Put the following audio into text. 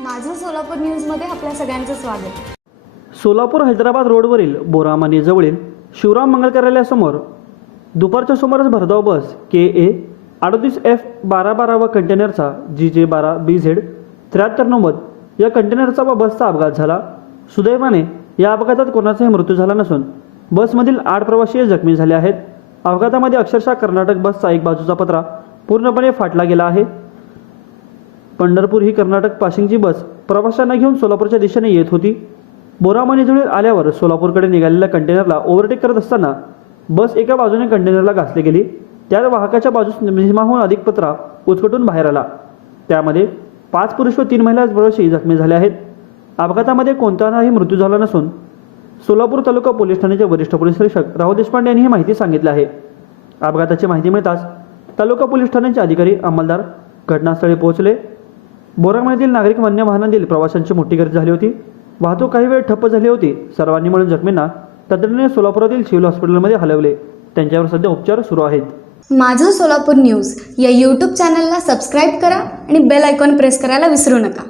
माझं सोलापूर न्यूजमध्ये आपल्या सगळ्यांचं स्वागत. सोलापूर हैदराबाद रोडवरील बोरामानी जवळील शिवराम मंगल कार्यालयासमोर दुपारच्या सुमारास भरधाव बस के ए अडतीस एफ बारा बारा व कंटेनरचा जी जे बारा बी झेड त्र्याहत्तर नव्वद या कंटेनरचा व बसचा अपघात झाला. सुदैवाने या अपघातात कोणाचाही मृत्यू झाला नसून बसमधील आठ प्रवासी जखमी झाले आहेत. अपघातामध्ये अक्षरशः कर्नाटक बसचा एक बाजूचा पत्रा पूर्णपणे फाटला गेला आहे. पंढरपूर ही कर्नाटक पाशिंगची बस प्रवाशांना घेऊन सोलापूरच्या दिशेने येत होती. बोरामणीजवळील आल्यावर सोलापूरकडे निघालेल्या कंटेनरला ओव्हरटेक करत असताना बस एका बाजूने कंटेनरला घासली गेली. त्यात वाहकाच्या बाजूस निमाहून अधिक पत्रा उचकटून बाहेर आला. त्यामध्ये पाच पुरुष व तीन महिला प्रवासी जखमी झाले आहेत. अपघातामध्ये कोणताही मृत्यू झाला नसून सोलापूर तालुका पोलीस ठाण्याचे वरिष्ठ पोलीस निरीक्षक राहुल देशपांडे यांनी ही माहिती सांगितली आहे. अपघाताची माहिती मिळताच तालुका पोलीस ठाण्याचे अधिकारी अंमलदार घटनास्थळी पोहोचले. बोरामधील नागरिक वन्य वाहनातील प्रवाशांची मोठी गर्दी झाली होती. वाहतूक काही वेळ ठप्प झाली होती. सर्वांनी मिळून जखमींना तातडीने सोलापुरातील सिव्हिल हॉस्पिटलमध्ये हलवले. त्यांच्यावर सध्या उपचार सुरू आहेत. माझं सोलापूर न्यूज या यूट्यूब चॅनलला सबस्क्राईब करा आणि बेल आयकॉन प्रेस करायला विसरू नका.